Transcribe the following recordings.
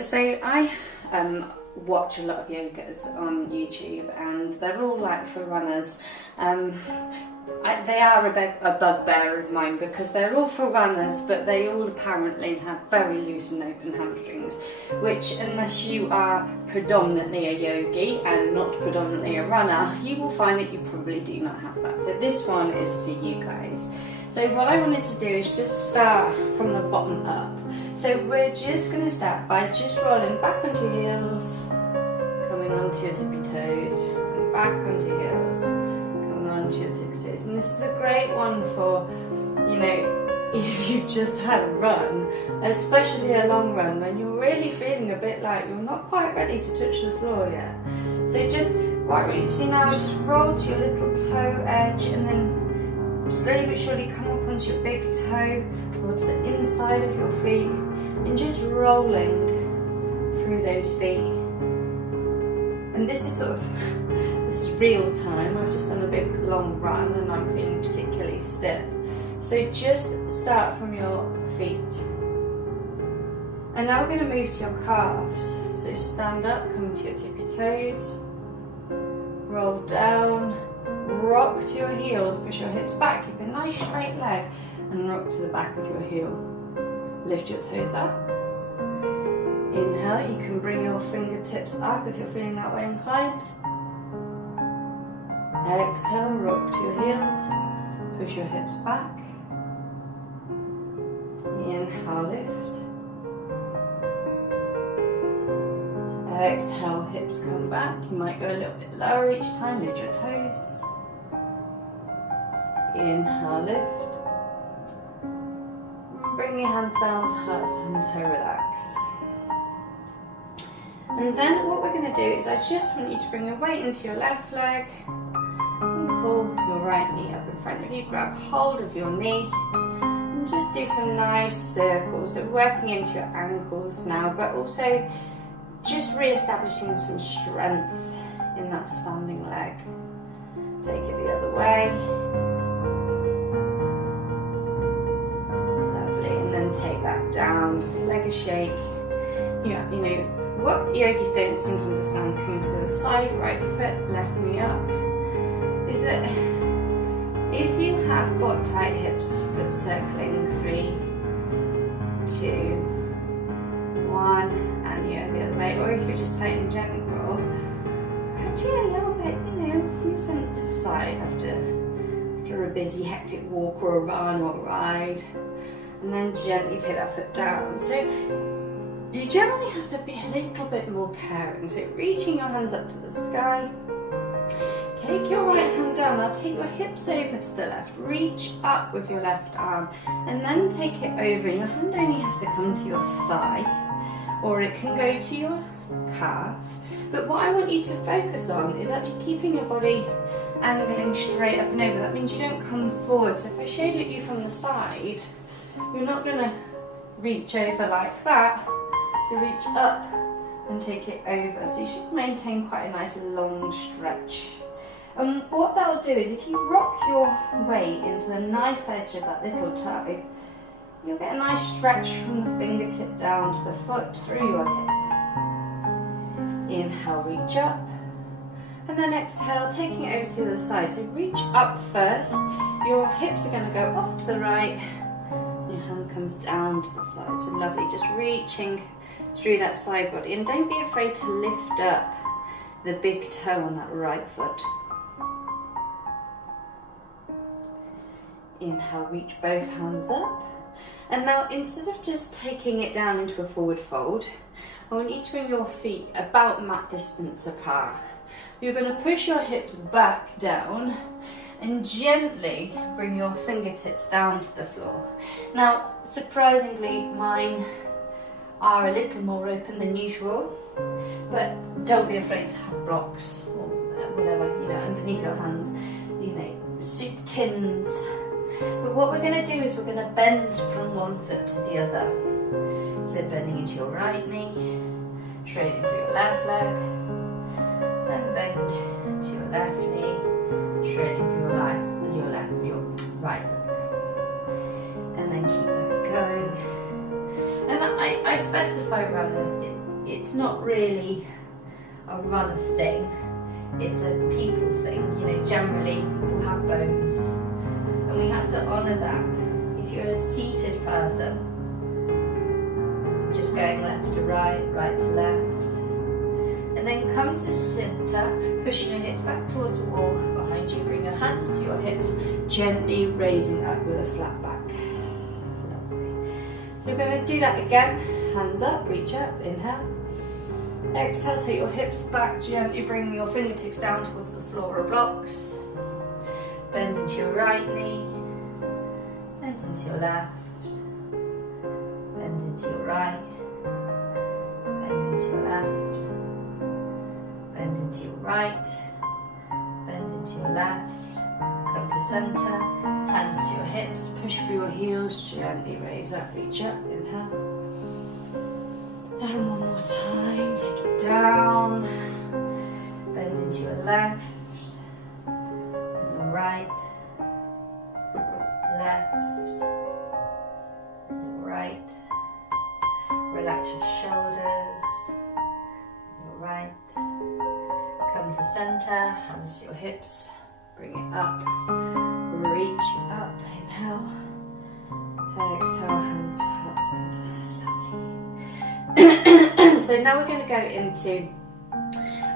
So I watch a lot of yogas on YouTube, and they're all like for runners. They are a bugbear of mine because they're all for runners, but they all apparently have very loose and open hamstrings, which, unless you are predominantly a yogi and not predominantly a runner, you will find that you probably do not have that. So this one is for you guys. So what I wanted to do is just start from the bottom up. So we're just going to start by just rolling back onto your heels, coming onto your tippy toes, and back onto your heels, coming onto your tippy toes. And this is a great one for, you know, if you've just had a run, especially a long run, when you're really feeling a bit like you're not quite ready to touch the floor yet. So just, what I want you to do now is just roll to your little toe edge, and then slowly but surely come up onto your big toe, towards the inside of your feet, and just rolling through those feet. And this is this is real time. I've just done a big long run and I'm feeling particularly stiff. So just start from your feet. And now we're going to move to your calves. So stand up, come to your tippy toes, roll down, rock to your heels, push your hips back, keep a nice straight leg, and rock to the back of your heel. Lift your toes up. Inhale, you can bring your fingertips up if you're feeling that way inclined. Exhale, rock to your heels, push your hips back. Inhale, lift. Exhale, hips come back. You might go a little bit lower each time, lift your toes. Inhale, lift. Bring your hands down to heart center, relax. And then what we're going to do is I just want you to bring your weight into your left leg and pull your right knee up in front of you. Grab hold of your knee and just do some nice circles. So working into your ankles now, but also just re-establishing some strength in that standing leg. Take it the other way. Take that down, give your leg a shake. You know, what yogis don't seem to understand coming to the side, right foot, left knee up, is that if you have got tight hips, foot circling, 3, 2, 1, and you're the other way, or if you're just tight in general, actually a little bit, you know, on the sensitive side after a busy, hectic walk or a run or a ride. And then gently take that foot down. So you generally have to be a little bit more caring. So reaching your hands up to the sky. Take your right hand down. Now take your hips over to the left. Reach up with your left arm and then take it over. Your hand only has to come to your thigh, or it can go to your calf. But what I want you to focus on is actually keeping your body angling straight up and over. That means you don't come forward. So if I showed it you from the side, you're not going to reach over like that, you reach up and take it over. So you should maintain quite a nice long stretch. And what that'll do is if you rock your weight into the knife edge of that little toe, you'll get a nice stretch from the fingertip down to the foot through your hip. Inhale, reach up. And then exhale, taking it over to the other side. So reach up first, your hips are going to go off to the right. Your hand comes down to the side, so lovely, just reaching through that side body. And don't be afraid to lift up the big toe on that right foot. Inhale, reach both hands up. And now instead of just taking it down into a forward fold, I want you to bring your feet about mat distance apart. You're going to push your hips back down and gently bring your fingertips down to the floor. Now, surprisingly, mine are a little more open than usual, but don't be afraid to have blocks or whatever, you know, underneath your hands, you know, soup tins. But what we're going to do is we're going to bend from one foot to the other. So bending into your right knee, straightening for your left leg, then bend to your left knee, straightening for your right leg, and then keep that going. And I specify runners, it's not really a runner thing, it's a people thing. You know, generally people have bones and we have to honour that. If you're a seated person, just going left to right, right to left, and then come to centre, pushing your hips back towards the wall behind you. Bring your hands to your hips, gently raising up with a flat back. Lovely. So we're going to do that again. Hands up, reach up, inhale. Exhale, take your hips back, gently bring your fingertips down towards the floor or blocks. Bend into your right knee, bend into your left, bend into your right, bend into your left, bend into your right, bend into your left, come to centre, hands to your hips, push through your heels, gently raise up, reach up, inhale. And one more time, take it down, bend into your left, and your right, left, your right, relax your shoulders, your right, come to centre, hands to your hips, bring it up, reach it up, inhale, exhale, hands to heart centre. So now we're going to go into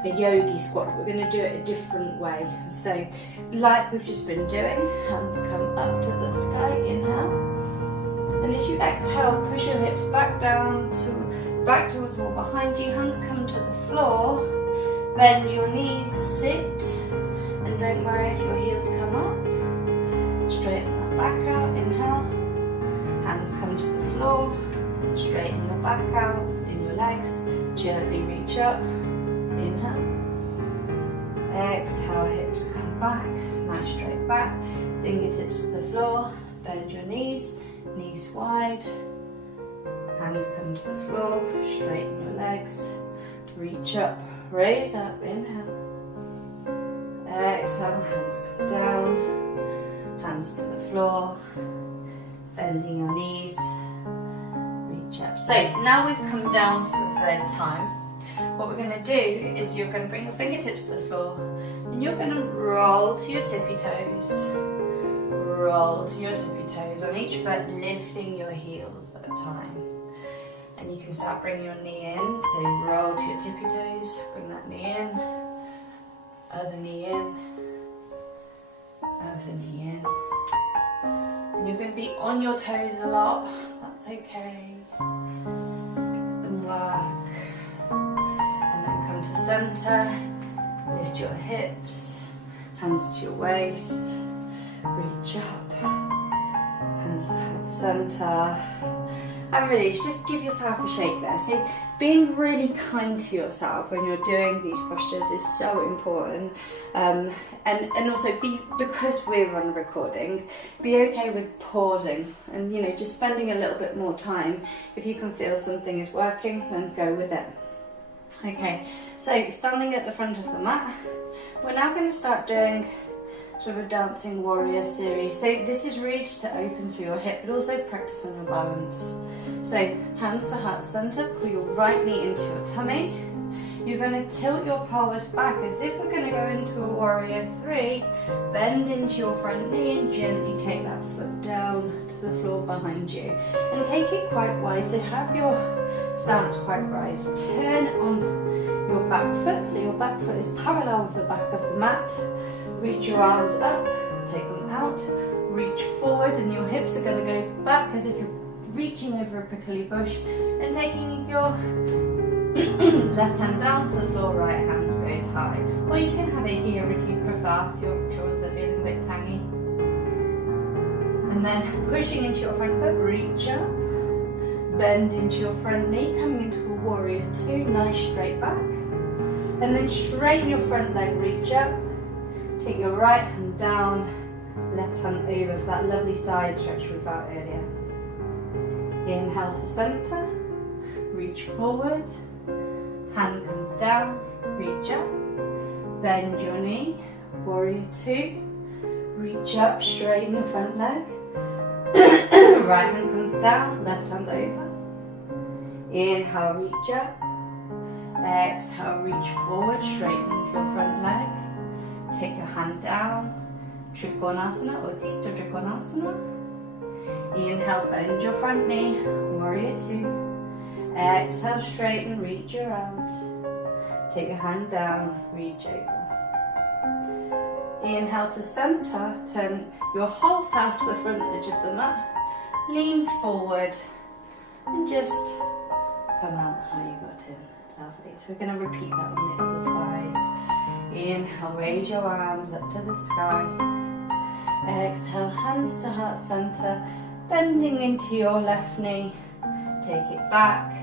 a yogi squat. We're going to do it a different way. So like we've just been doing, hands come up to the sky, inhale. And as you exhale, push your hips back down back towards the wall behind you. Hands come to the floor. Bend your knees, sit. And don't worry if your heels come up. Straighten that back out, inhale. Hands come to the floor. Straighten your back out in your legs, gently reach up, inhale, exhale, hips come back, nice straight back, fingertips to the floor, bend your knees, knees wide, hands come to the floor, straighten your legs, reach up, raise up, inhale, exhale, hands come down, hands to the floor, bending your knees, up. So now we've come down for the third time. What we're going to do is you're going to bring your fingertips to the floor and you're going to roll to your tippy toes. Roll to your tippy toes on each foot, lifting your heels at a time. And you can start bringing your knee in. So roll to your tippy toes, bring that knee in, other knee in, other knee in. And you're going to be on your toes a lot. That's okay. And work. And then come to centre. Lift your hips. Hands to your waist. Reach up. Hands to heart centre. And release. Just give yourself a shake there. So being really kind to yourself when you're doing these postures is so important. And also because we're on recording, be okay with pausing and just spending a little bit more time. If you can feel something is working, then go with it. Okay, so standing at the front of the mat, we're now going to start doing sort of a dancing warrior series. So this is really just to open through your hip, but also practice on your balance. So hands to heart center, pull your right knee into your tummy. You're going to tilt your pelvis back as if we're going to go into a warrior 3. Bend into your front knee and gently take that foot down to the floor behind you. And take it quite wide, so have your stance quite wide. Turn on your back foot, so your back foot is parallel with the back of the mat. Reach your arms up, take them out, reach forward, and your hips are going to go back as if you're reaching over a prickly bush, and taking your left hand down to the floor, right hand goes high. Or you can have it here if you prefer, if your shoulders are feeling a bit tangy. And then pushing into your front foot, reach up, bend into your front knee, coming into a warrior 2, nice straight back. And then straighten your front leg, reach up. Take your right hand down, left hand over for that lovely side stretch we felt earlier. Inhale to center, reach forward, hand comes down, reach up, bend your knee, warrior 2, reach up, straighten your front leg, right hand comes down, left hand over. Inhale, reach up. Exhale, reach forward, straightening your front leg. Take your hand down. Trikonasana or Dita Trikonasana. Inhale, bend your front knee. Warrior two. Exhale, straighten, reach your arms. Take your hand down, reach over. Inhale to center, turn your whole self to the front edge of the mat. Lean forward and just come out how you got in. Lovely. So we're going to repeat that on the other side. Inhale, raise your arms up to the sky. Exhale, hands to heart center, bending into your left knee. Take it back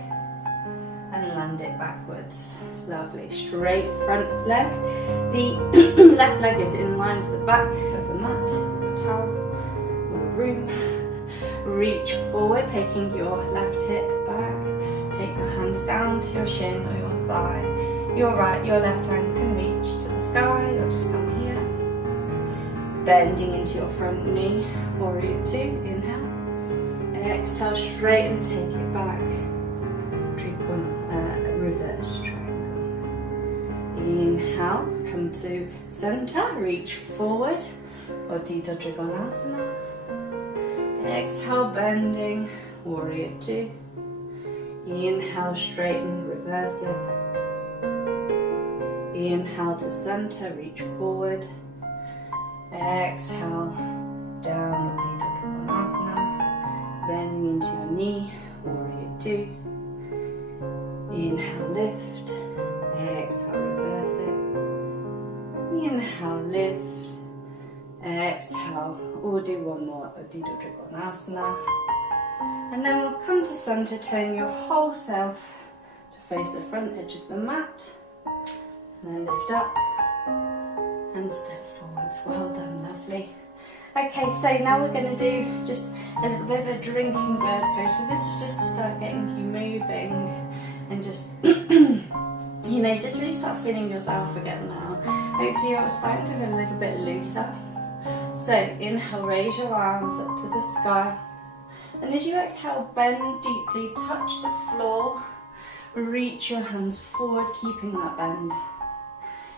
and land it backwards. Lovely. Straight front leg. The left leg is in line with the back of the mat, your towel, your room. Reach forward, taking your left hip back. Take your hands down to your shin or your thigh. Your right, your left hand can reach to the sky or just come here. Bending into your front knee. Warrior two. Inhale. Exhale, straighten, take it back. Reverse triangle. Inhale, come to center, reach forward, or Dita Trikonasana. Exhale, bending, warrior two. Inhale, straighten, reverse it. Inhale to center, reach forward. Exhale, down, Dita Trikonasana. Bending into your knee, warrior two. Inhale, lift. Exhale, reverse it. Inhale, lift. Exhale. We'll do one more, Dita Trikonasana. And then we'll come to center, turn your whole self to face the front edge of the mat. And then lift up and step forwards. Well done, lovely. Okay, so now we're going to do just a little bit of a drinking bird pose. So this is just to start getting you moving and just, you know, just really start feeling yourself again now. Hopefully you're starting to feel a little bit looser. So inhale, raise your arms up to the sky. And as you exhale, bend deeply, touch the floor, reach your hands forward, keeping that bend.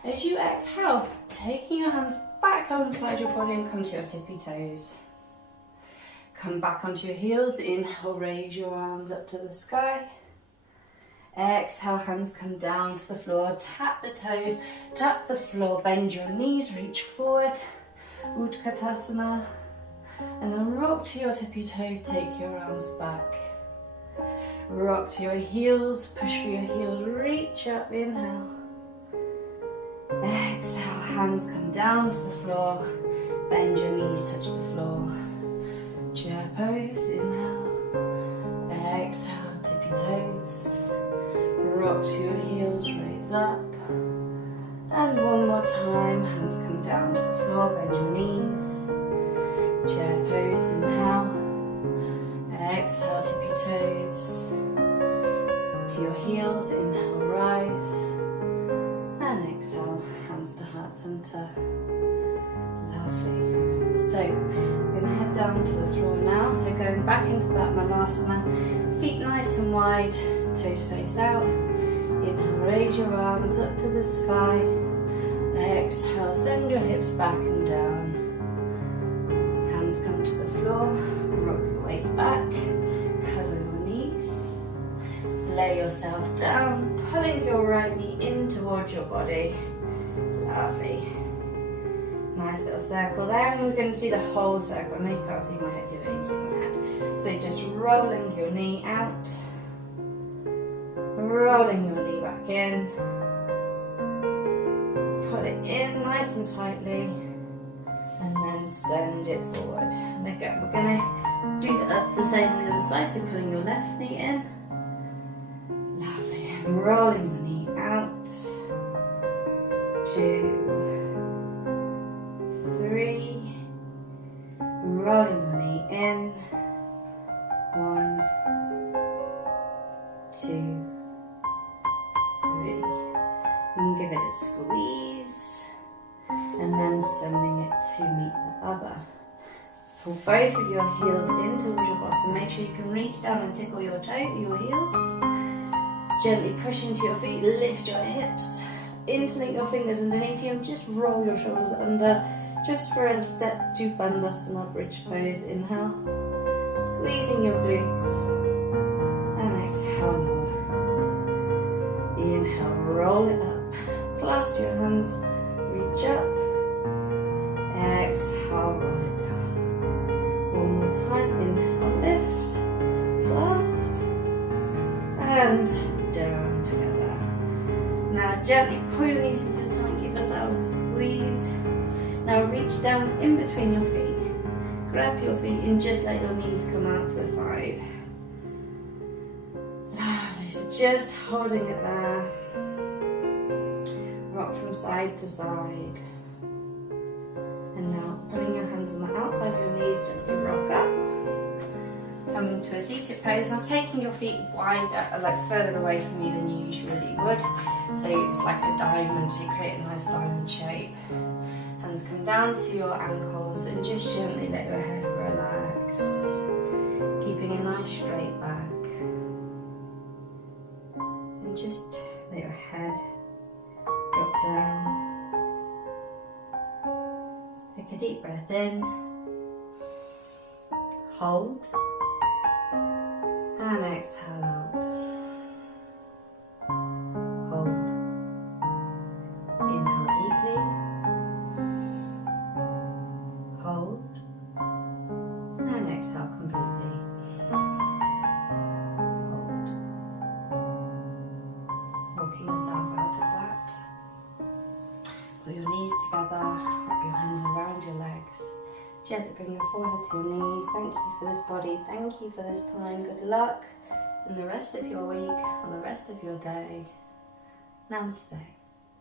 As you exhale, taking your hands back alongside your body and come to your tippy toes. Come back onto your heels. Inhale, raise your arms up to the sky. Exhale, hands come down to the floor. Tap the toes, tap the floor, bend your knees, reach forward. Utkatasana. And then rock to your tippy toes, take your arms back. Rock to your heels, push for your heels, reach up, inhale. Exhale, hands come down to the floor, bend your knees, touch the floor. Chair pose, inhale. Exhale, tippy toes. Rock to your heels, raise up. And one more time, hands come down to the floor, bend your knees. Chair pose, inhale. Exhale, tippy toes. To your heels, inhale, rise. And exhale, hands to heart center. Lovely. So, we're going to head down to the floor now. So going back into that Malasana, feet nice and wide, toes face out. Inhale, raise your arms up to the sky. Exhale, send your hips back and down. Hands come to the floor, rock your weight back, cuddle your knees. Lay yourself down, pulling your right knee in towards your body. Lovely. Nice little circle there, and we're going to do the whole circle. I know you can't see my head, you're not seeing my head. So just rolling your knee out, rolling your knee back in, pull it in nice and tightly, and then send it forward. And again, we're going to do the same on the other side, so pulling your left knee in, lovely, and rolling your knee out, 2, 3, rolling your knee in, 1, 2, 3, and give it a squeeze, and then sending it to meet the other. Pull both of your heels in towards your bottom. Make sure you can reach down and tickle your heels. Gently push into your feet, lift your hips, interlink your fingers underneath you and just roll your shoulders under, just for a set to Bandhasana bridge pose. Inhale, squeezing your glutes, and exhale, lower. Inhale, roll it up, clasp your hands, reach up, exhale, roll it down. One more time, inhale, lift, clasp, and down together. Now gently pull your knees into a tummy, give yourselves a squeeze. Now reach down in between your feet, grab your feet and just let your knees come out to the side. Lovely, so just holding it there. Rock from side to side. And now putting your hands on the outside of your knees, gently rock up. Coming to a seated pose, now taking your feet wider, like further away from you than you usually would. So it's like a diamond, so you create a nice diamond shape. Hands come down to your ankles and just gently let your head relax. Keeping a nice straight back. And just let your head drop down. Take a deep breath in. Hold. And exhale out. Hold. Inhale deeply. Hold. And exhale completely. Hold. Walking yourself out of that. Put your knees together. Wrap your hands around your legs. Gently bring your forehead to your knees. Thank you for this body. Thank you for this time. Good luck in the rest of your week and the rest of your day. Namaste.